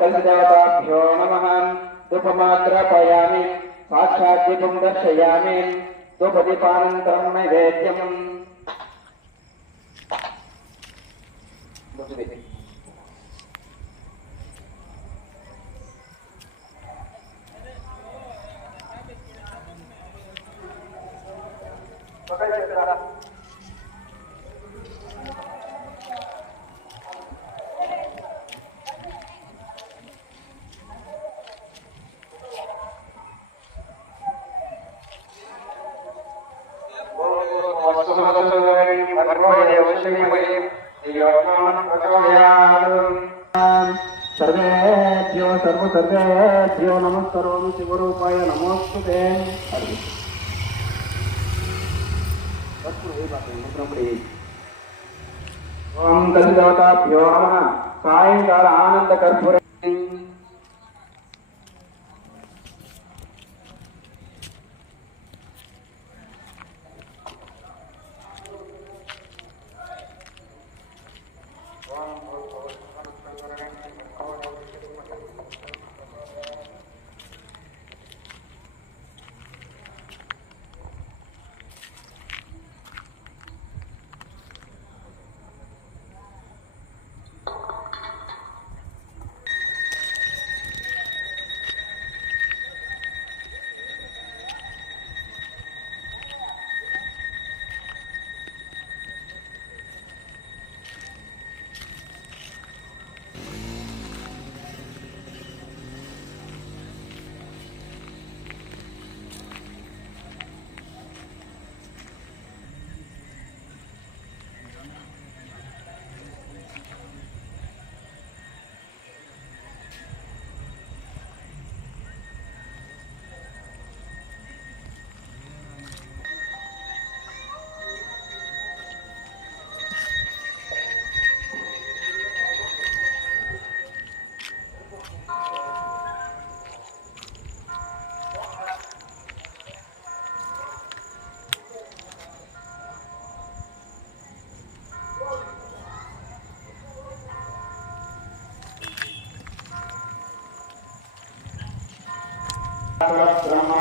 कलदेवताभ्यो नमः धूपमात्रपयामि साक्षात् दीपं दर्शयामि धूपदीपानन्तरं नैवेद्यम् सर्वेभ्यो सर्वेभ्यो नमस्करोमि शिवरूपाय नमोस्तुते। ओम कलदेवताभ्यो नमः सायंकाल आनंद कर्पूर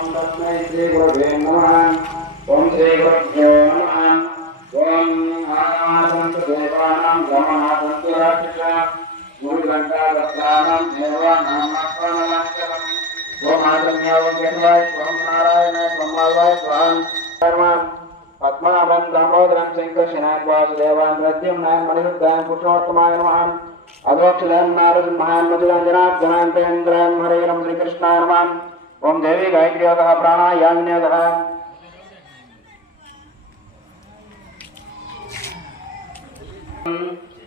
तस्मै श्री गुरुवे नमः। ओम श्री गुरुभ्यो नमः। ओम आनंद देवानां ब्रह्मणां राक्षसा गुरुगंगा दत्तानां देवानां नमस्कारम्। ओम आत्मन्यावं केशवाय ओम नारायण ब्रह्मावाय स्वाहा। कर्मं पद्मावं दामोदरं शंकरशनाय वासुदेवाय प्रद्युम्नाय मणिरुद्धाय पुरुषोत्तमाय नमः। अधोक्षरं नारद महान मधुरंजनात् गणान्तेन्द्राय हरे राम श्री कृष्णाय नमः। ओम देवी गायत्र्योगः प्राणायाम्योगः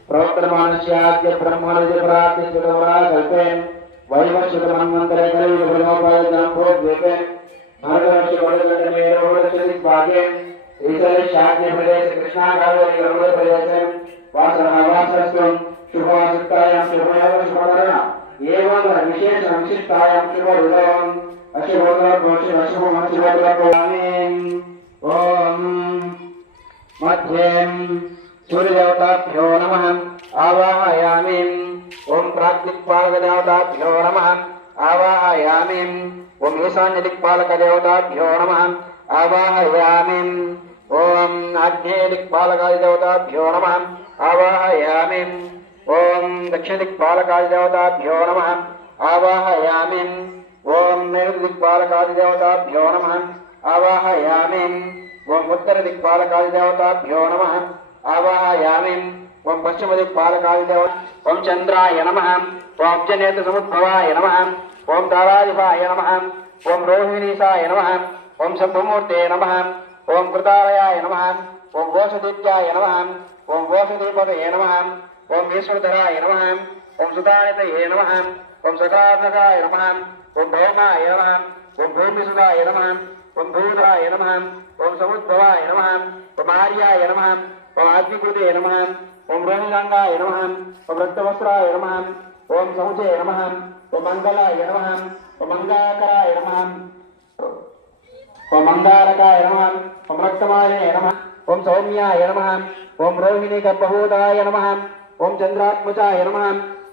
प्रवर्तमानस्याद्य ब्रह्मणोजपरात्य सुरवराकल्पे वैवस्वतमन्वन्तरे कलियुगब्रह्मोपायनं पूर्वद्वीपे भारतवर्षकोटिकण्डमेरोहदशदिग्भागे श्रीशैलशाक्यप्रदेशे कृष्णाकावेरीगरुडप्रदेशे वासनावासस्त्वं शुभवासुक्तायां शुभमेव शुभकरण एवं विशेषविशिष्टायां शुभरुदम् ओम मध्ये सूर्यदेवताभ्यो नमः आवाहयामि। ओम प्राग्दिक्पालकदेवताभ्यो नमः आवाहयामि। ओम ईशान्यदिक्पालकदेवताभ्यो नमः आवाहयामि। ओम आग्नेयदिक्पालकदेवताभ्यो नमः आवाहयामि। ओम दक्षिणदिक्पालकदेवताभ्यो नमः आवाहयामि। ओम नैऋत्यदिक्पालकादिदेवताभ्यो नमः आवाहयामि। ओम उत्तरदिक्पालकादिदेवताभ्यो नमः आवाहयामि। ओम पश्चिमदिक्पालकादिदेव ओम चंद्राय नमः। ओम जनेतसमुद्भवाय नमः। ओम ताराधिपाय नमः। ओम रोहिणीसाय नमः। ओम शंभुमूर्ते नमः। ओम कृतालयाय नमः। ओम घोषदीप्याय नमः। ओम घोषदीपतये नमः। ओम ईश्वरधराय नमः। ओम सुदानितये नमः। ओम सकात्मकाय नमः। ओम भौमाय नमः। ओम भूमिसुदाय नमः। ओम भूधराय नमः। ओम समुद्भवाय नमः। ओम आर्याय नमः। ओम आद्विकृते नमः। ओम रोहिणांगाय नमः। ओम रक्तवस्त्राय नमः। ओम समुचे नमः। ओम मंगलाय नमः। ओम मंगाकराय नमः। ओम मंगारकाय नमः। ओम रक्तमालिने नमः। ओम सौम्याय नमः। ओम रोहिणी गर्भभूताय नमः। ओम चंद्रात्मजाय नमः।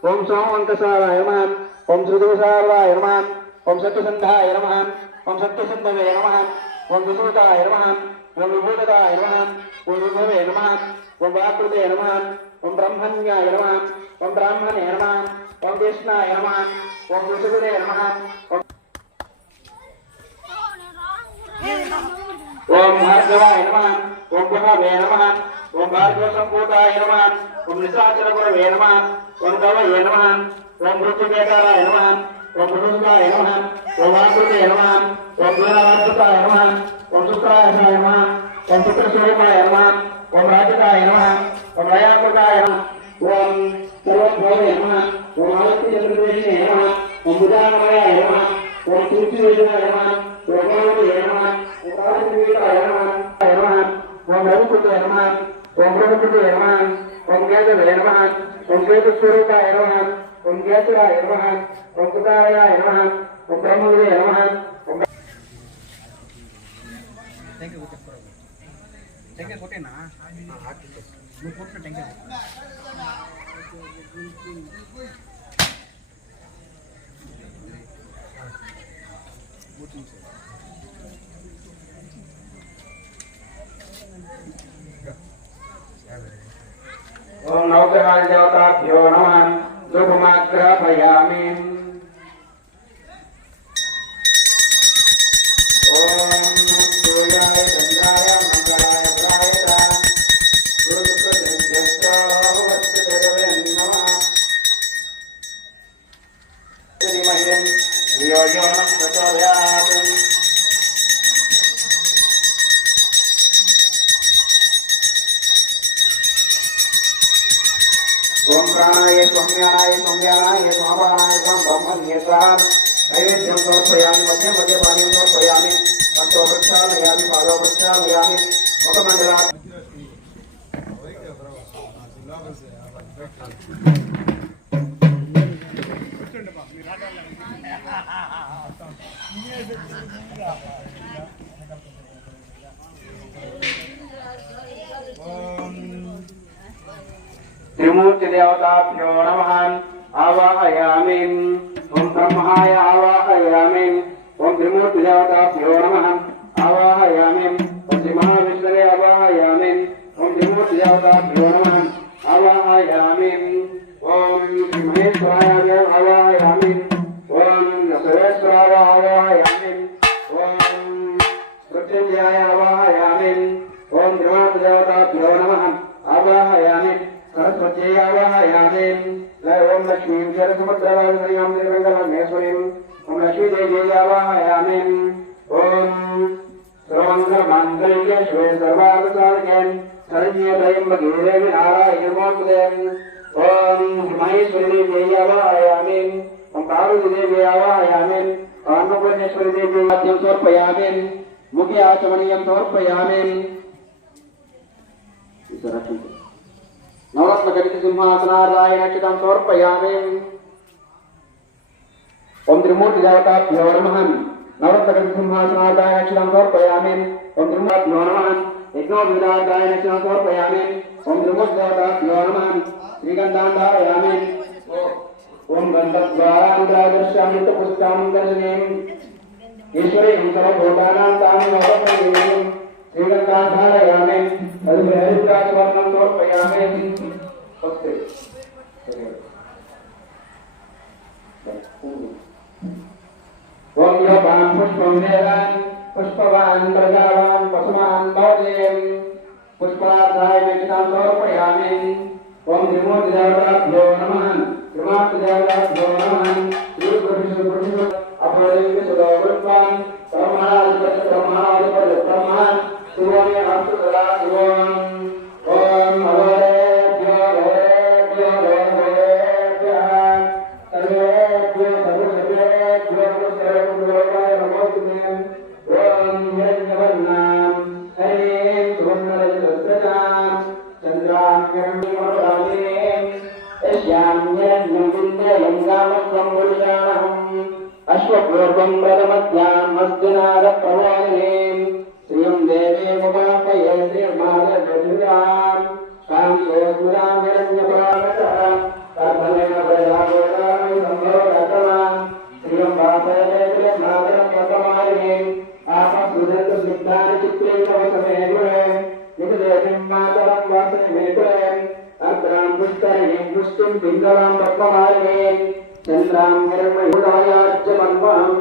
ओम सोमवंकसाराय नमः ओम श्रुतसाराय नमः ओम सत्यसंधाय नमः ओम सत्यसंधवे नमः ओम विभूताय नमः ओम विभूताय नमः ओम विभवे नमः ओम वाकृते नमः ओम ब्रह्मण्याय नमः ओम ब्राह्मणे नमः ओम विष्णाय नमः ओम विष्णुवे नमः ओम भार्गवाय नमः ओम गुहवे नमः ओम भार्गव संपूताय नमः ओम निशाचर गुरवे नमः ओम गवये नमः ओम मृत्युकेताराय नमः ओम मृदुकाय नमः ओम आकृते नमः ओम गुणावासुताय नमः ओम शुक्राय नमः ओम शुक्रस्वरूपाय नमः ओम राजकाय नमः ओम रयाकृताय नमः ओम सर्वभवे नमः ओम आदित्यचंद्रदेशिने नमः ओम बुधानमयाय नमः ओम सूर्यवेदाय नमः ओम गौरवे नमः ओम राजवीराय नमः ओम रघुपते नमः ओम रघुपते नमः ओम ज्ञातवे नमः ओम ज्ञातस्वरूपाय नमः ओम ज्ञातराय नमः ओम कुताराय नमः ओम ब्रह्मवे नमः ओम ಟೆಂಕೆ ಕೊಟ್ಟೆನಾ ನೀವು ಕೊಟ್ಟು ಟೆಂಕೆ ओम नवग्रहाय देवताभ्यो नमः धूपमाग्रापयामि ओम सूर्याय चंद्राय मंगलाय बुधाय गुरुशुक्रदेव्यश्च नमः श्रीमह्यं धियो यो नः प्रचोदयात् ओम प्राणाय सौम्यानाय सौम्यानाय स्वापानाय स्वाम ब्रह्मण्ये स्वाहा नैवेद्यं समर्पयामि मध्ये मध्ये पानीं समर्पयामि हस्तो प्रक्षालयामि पादौ प्रक्षालयामि मुखमण्डलात् त्रिमूर्ति देवताभ्यो नमः आवाहयामि ओम ब्रह्माय आवाहयामि ओम त्रिमूर्ति देवताभ्यो नमः आवाहयामि ओम श्री महाविष्णवे आवाहयामि ओम त्रिमूर्ति देवताभ्यो नमः आवाहयामि ओम श्री महेश्वराय आवाहयामि ओम सर्वेश्वराय आवाहयामि ओम मृत्युंजयाय आवाहयामि ओम त्रिमूर्ति देवताभ्यो नमः आवाहयामि सरस्वती आवाहयामि ओम लक्ष्मीं सरसमुद्रवासिनीं निर्मंगलमेश्वरीं ओम लक्ष्मी देवी आवाहयामि ओम सर्वमंगलमांगल्ये शिवे सर्वार्थसाधके शरण्ये त्र्यंबके देवी नारायणी नमोस्तुते ओम महेश्वरी देवी आवाहयामि ओम पार्वती देवी आवाहयामि अन्नपूर्णेश्वरी देवी आद्यं समर्पयामि मुखे आचमनीयं समर्पयामि नवरत्नखचित सिंहासनाराय नक्षत्रं समर्पयामि ओम त्रिमूर्ति देवताभ्यो नमः नवरत्नखचित सिंहासनाराय नक्षत्रं समर्पयामि ओम त्रिमूर्तिभ्यो नमः यज्ञोपवीताय नक्षत्रं समर्पयामि ओम त्रिमूर्ति देवताभ्यो नमः श्रीगन्धान्धारयामि ओम गन्धद्वारान्धरादर्शामृतपुष्टां दर्शनीं ईश्वरीं सर्वभूतानां तां नवरत्नखचितं श्रीगन्धान्धारयामि हरिद्राचवर्णं समर्पयामि ओम योपां पुष्पं वेदान् पुष्पवान् प्रजावान् पशुमान् भवदें पुष्पराधाय नक्षत्रं समर्पयामि ओम त्रिमूर्ति देवताभ्यो नमः त्रिमूर्ति देवताभ्यो नमः श्रीगुरुपुरुषो अभयं सुदोवृत्तां ब्रह्मणाधिपति ब्रह्मा शिवमे अस्तु सदा शिवम् ओम अवरेभ्यो सर्वेभ्यो सर्वसर्वेभ्यो नमोस्तुते ओम हिरण्यवर्णां हरिं सुवर्णरजतस्रजां चन्द्रां किरणमवदामिनीं यस्यां हिरण्यमिन्द्रयं गामस्वं पुरुषाणहम् अश्वपूर्वं व्रतमध्यां हस्तिनादप्रवाहिनीं श्रियं देवी मुपापये श्रीर्मालगजुरां शां सोऽस्मरां हिरण्यपुराणतः कर्मणेन प्रजा पुष्टिं पिङ्गलां पद्ममालिने चन्द्रां हिरण्मयुधायाज्यमन्वहम्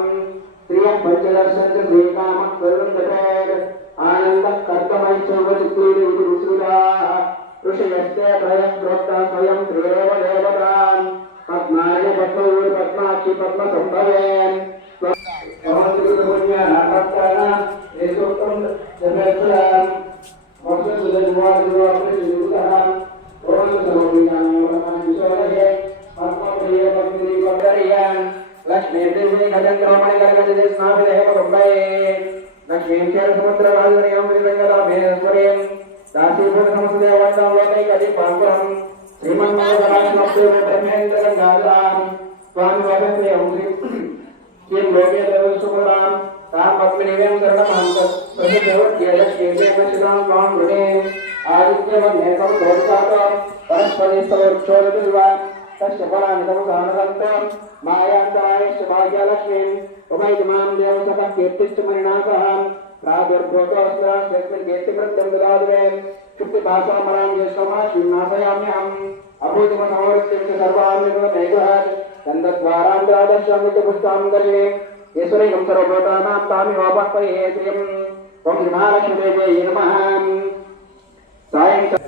श्रियः पञ्चदर्शस्य श्रीकामः करुन्दभेद आनन्दः कर्तमैश्चोपचित्तीरि इति विश्रुताः ऋषयस्य त्रयः प्रोक्ता स्वयं त्रिदेव देवतान् पद्माय पद्मयूर पद्माक्षि पद्मसम्भवेन् लक्ष्मी देवी गजंद्रमणि गणगज स्नाभिदेह कुटुंबे लक्ष्मी क्षीर समुद्र राजरियं विरंगदाभेश्वरीं दासीभूत समस्तदेवतां लोकैकदि पांकुरं श्रीमन्महाराजमप्रेम ब्रह्मेन्द्र गंगाधरां स्वामी वदन्त्यं किं लोके देवसुभरां तां पद्मिनीवें शरणमहं प्रसिद्धवत्यै लक्ष्मीदेव शिलां त्वां वृणे आदित्यवन्नेकं दोषातं परस्परिस्तवक्षोरतिर्वा तस्य फलानि तमसानदन्तं मायान्तरायश्च भाग्यलक्ष्मीम् उभयतिमां देवसखः कीर्तिश्च मणिनाथः प्रादुर्भूतोऽस्त्रास्यस्मिन् कीर्तिकृत्यं ददातुरे क्षुप्तिभासामरां ज्येष्ठमाश्विन्नाशयाम्यहम् अभूतिमसमवृत्तिं च सर्वान्वितमेघात् गन्धद्वारान्तरादर्शामिति पुष्टां दर्शे ईश्वरीं सर्वभूतानां तामिवापह्वये श्रियम् ॐ श्रीमहालक्ष्मीदेव्यै नमः सायं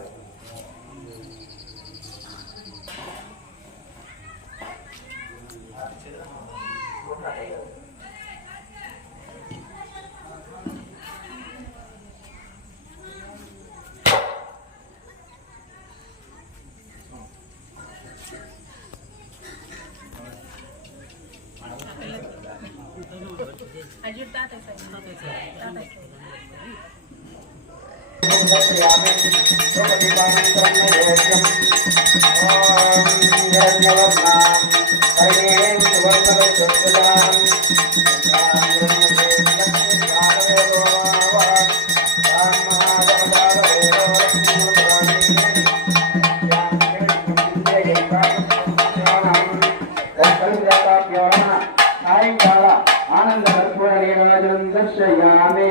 आनंद दर्शयामि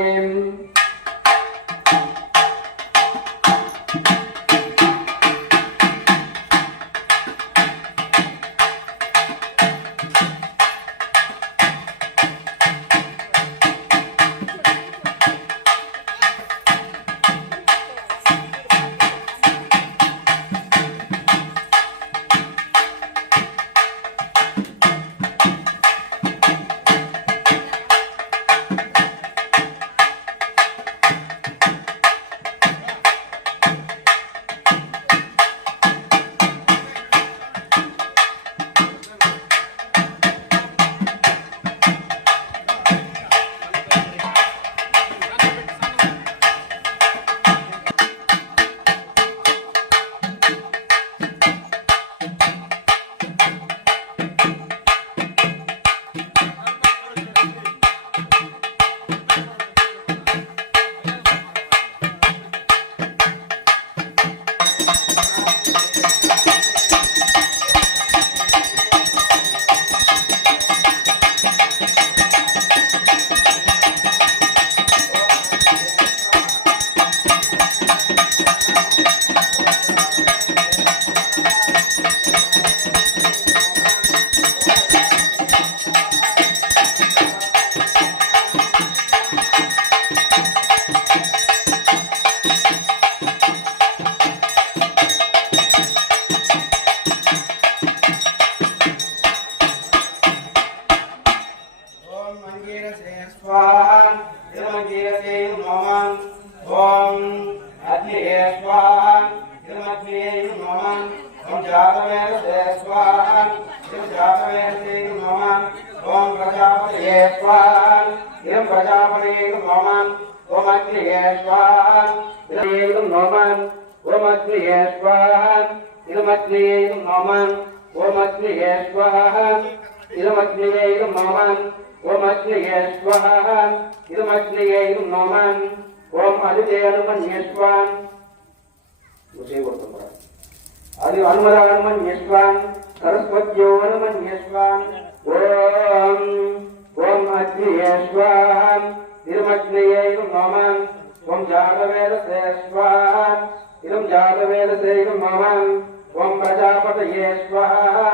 ఓం ప్రజాపతయే స్వాహా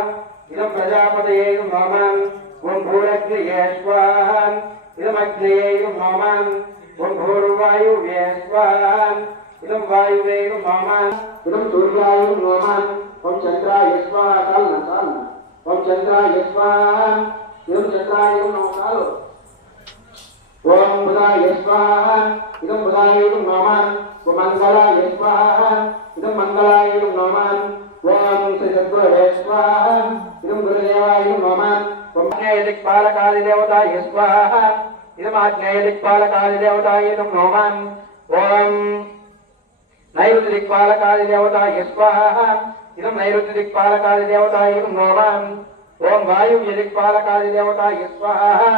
ఇదం ప్రజాపతయే నమః ఓం భూరగ్నయే స్వాహా ఇదం అగ్నయే నమః ఓం భూర్వాయువే స్వాహా ఇదం వాయువే నమః ఇదం సూర్యాయ నమః ఓం చంద్రాయ స్వాహా కాలన ఓం చంద్రాయ స్వాహా ఇదం చంద్రాయ నమః ఓం బుధాయ స్వాహా ఇదం బుధాయ నమః ఓం మంగళాయ స్వాహా ఇదం మంగళాయ నమః ఓం శ్రీ సద్గురవే స్వాహా ఇదం గురుదేవాయ నమః ఓం ఆగ్నేయ దిక్పాలకాది దేవతాయ స్వాహా ఇదం ఆగ్నేయ దిక్పాలకాది దేవతాయ నమః ఓం నైరుతి దిక్పాలకాది దేవతాయ స్వాహా ఇదం నైరుతి దిక్పాలకాది దేవతాయ నమః ఓం వాయువ్య దిక్పాలకాది దేవతాయ స్వాహా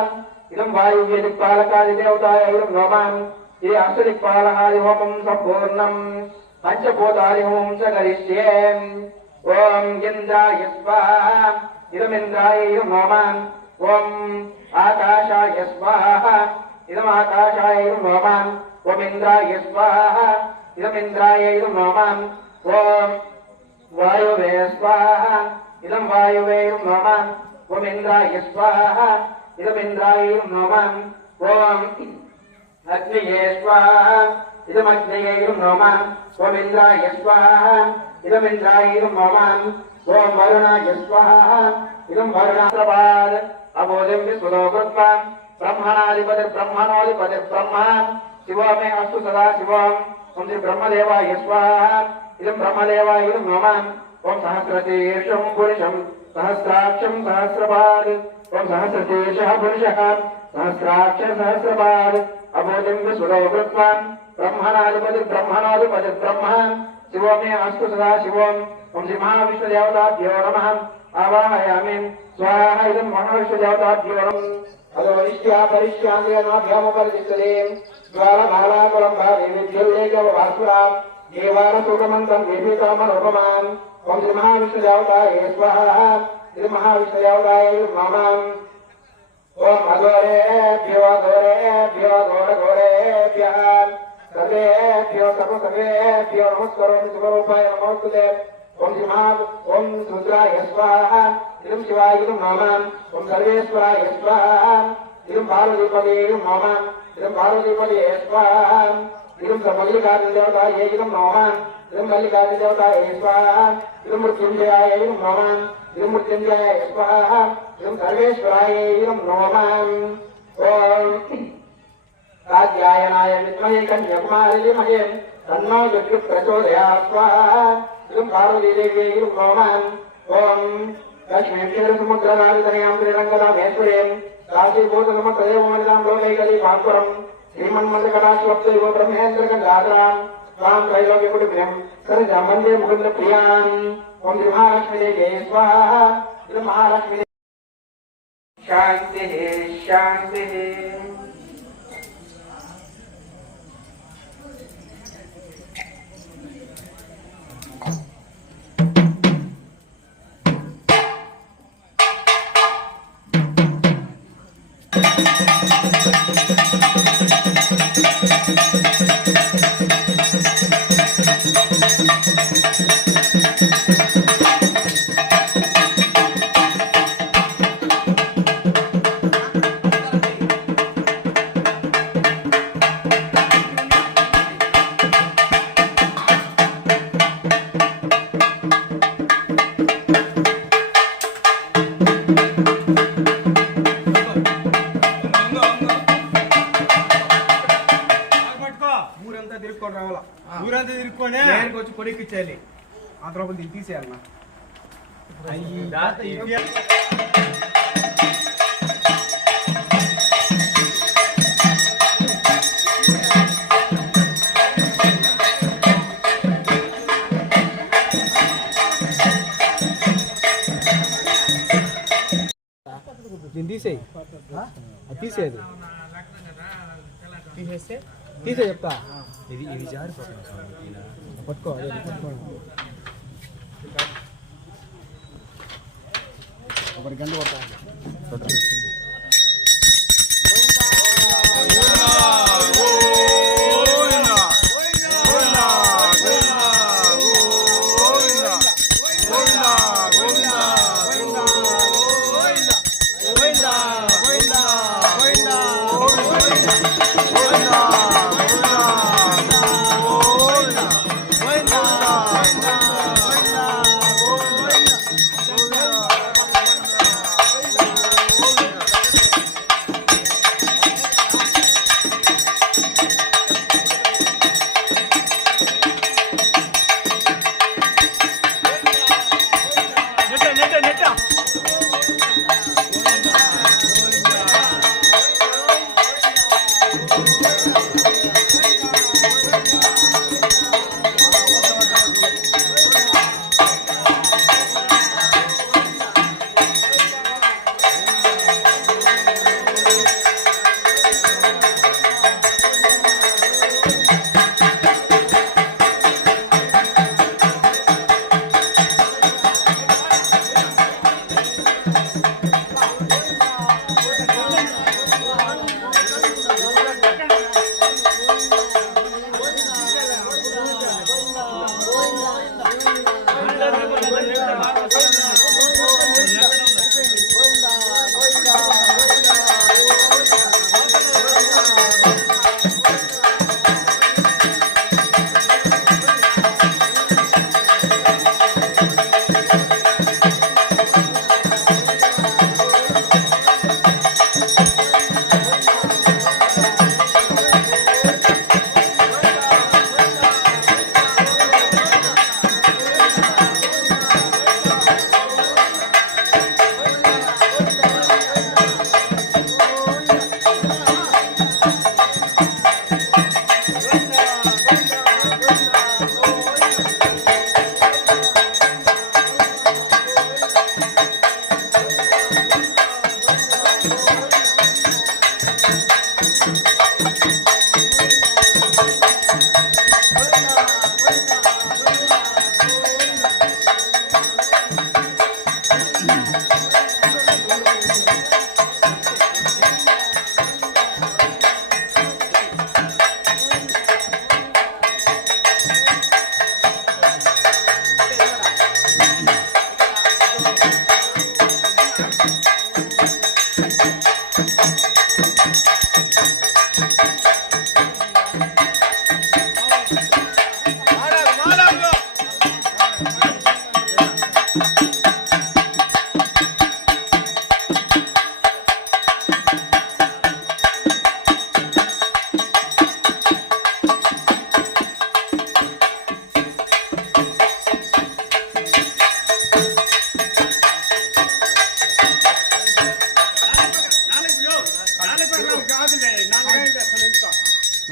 ఇదం వాయువ్య దిక్పాలకాది దేవతాయ నమః ఇది అష్టదిక్పాలకాది హోమం సంపూర్ణం పంచభూతాది హోమం చ కరిష్యే ఓం ఇంద్రాయ స్వాహా ఇదం ఇంద్రాయ నమః ఓం ఆకాశాయ స్వాహా ఇదం ఆకాశాయ నమః ఓం ఇంద్రాయ స్వాహా ఇదం ఇంద్రాయ నమః ఓం వాయువే స్వాహా ఇదం వాయువే నమః ఓం ఇంద్రాయ స్వాహా ఇదం ఇంద్రాయ నమః ఓం అగ్నయే స్వాహా ఇదం అగ్నయే నమః ఓం ఇంద్రాయ స్వాహా ఇదం ఇంద్రాయ నమః ఓం వరుణాయ స్వాహా ఇదం వరుణాయ అబోధిం విశ్వతో కృత్వా బ్రహ్మణాధిపతిర్ బ్రహ్మణోధిపతిర్ బ్రహ్మ శివో మే అస్తు సదా శివం ఓం శ్రీ బ్రహ్మదేవాయ స్వాహా ఇదం బ్రహ్మదేవాయ నమః ఓం సహస్రశీర్షం పురుషం సహస్రాక్షం సహస్రపాద్ ఓం సహస్రశీర్షః పురుషః సహస్రాక్ష సహస్రపాద్ అబోధిం విశ్వతో కృత్వా బ్రహ్మణాధిపతిర్ బ్రహ్మణోధిపతిర్ బ్రహ్మ శివో మే అస్తు సదా శివం ఓం శ్రీ మహావిష్ణుదేవతాభ్యో నమః ఆవాహయామి స్వాహా ఇదం మహావిష్ణుదేవతాభ్యో నమః అదోరిష్ట్యా పరిష్ట్యాందేనాభ్యామపరిదిశతే ద్వారమాలాకులం భావేభ్యోల్లేఖవాసురాం దేవానసూకమంతం దేవీకామరూపమాం ఓం శ్రీ మహావిష్ణుదేవతాయ స్వాహా శ్రీ మహావిష్ణుదేవతాయ నమః ఓం అఘోరేభ్యో ఘోరేభ్యో ఘోరఘోరేభ్యః సర్వేభ్యో సర్వసర్వేభ్యో నమస్కరోమి శుభరూపాయ నమోస్తుతే ఓం శ్రీ ఓం రుద్రాయ స్వాహా ఇదం శివాయ నమః ఓం సర్వేశ్వరాయ స్వాహా ఇదం పార్వతీపదే నమః ఇదం పార్వతీపదే స్వాహా ఇదం మల్లికార్జున దేవతాయ నమః ఇదం మల్లికార్జున దేవతాయ స్వాహా ఇదం మృత్యుంజయాయ నమః ఇదం మృత్యుంజయాయ స్వాహా ఇదం సర్వేశ్వరాయ నమః ఓం కాత్యాయనాయ విద్మహే కన్యాకుమారి ధీమహి తన్నో దుర్గ ప్రచోదయాత్ స్వాహా ఇదం పార్వతీదేవ్యై నమః ఓం లక్ష్మీక్షరసముద్రరాజతనయాం శ్రీరంగదామేశ్వరీం కాశీభూతసమస్తదేవమనితాం లోకైకలీ పాపురం శ్రీమన్మందకటాక్షవప్తైవ బ్రహ్మేంద్రగంగాధరాం స్వాం త్రైలోక్యకుటుంబినం సరిజాం వందే ముకుందప్రియాం ఓం శ్రీ మహాలక్ష్మీదేవ్యై స్వాహా శ్రీ మహాలక్ష్మీ శాంతి శాంతి ఊరంతా తిరుక్కొని వచ్చి పొడికిచ్చేయాలి ఆ తర్వాత దీన్ని తీసేయాలన్నా దీన్ని తీసేయి తీసేది తీసేస్తే తీసే చెప్తా ఇది ఇది జారిపోతుంది పట్టుకో అదే పట్టుకో ఒకటి గంట కొడతా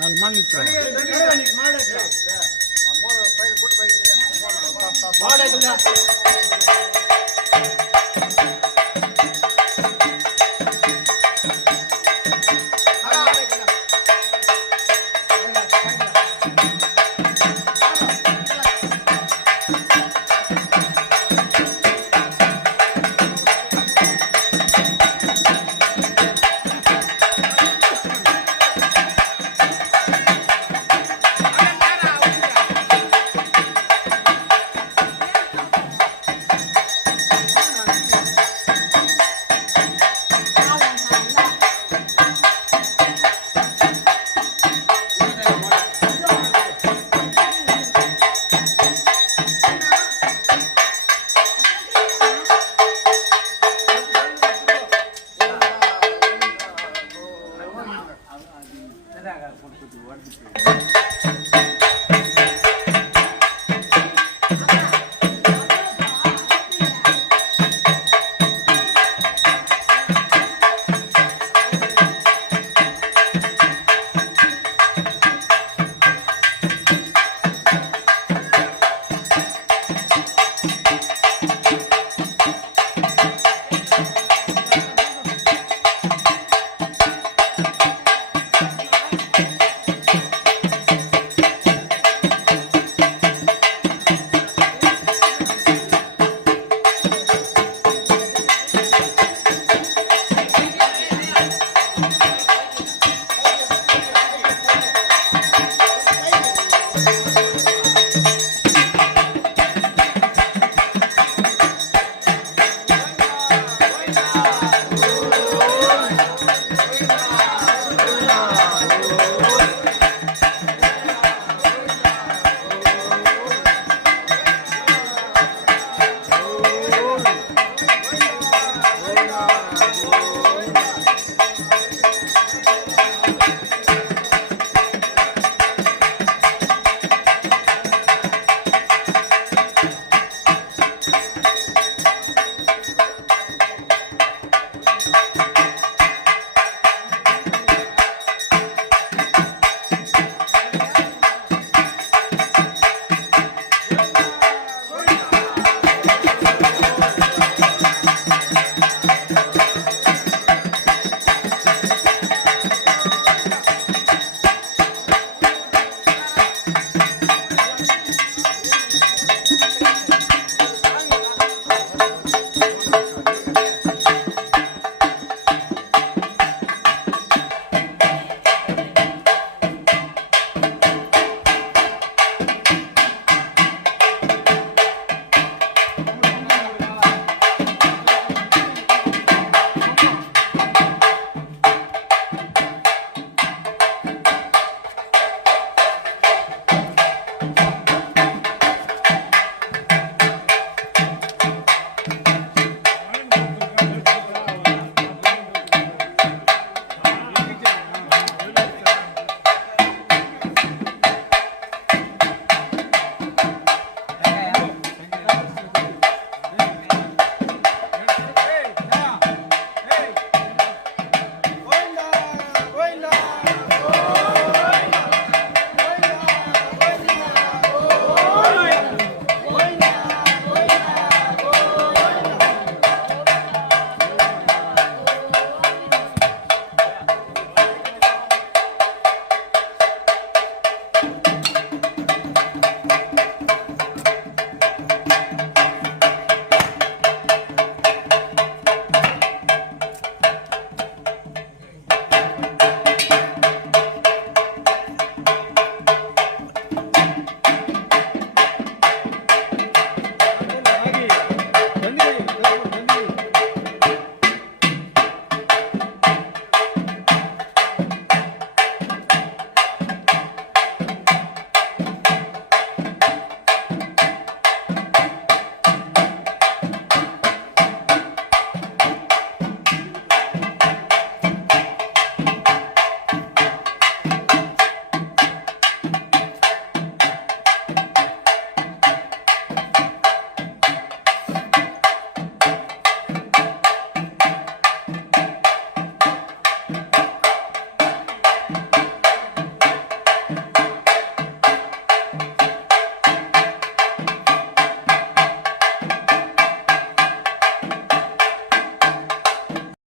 ಮಾಡಿ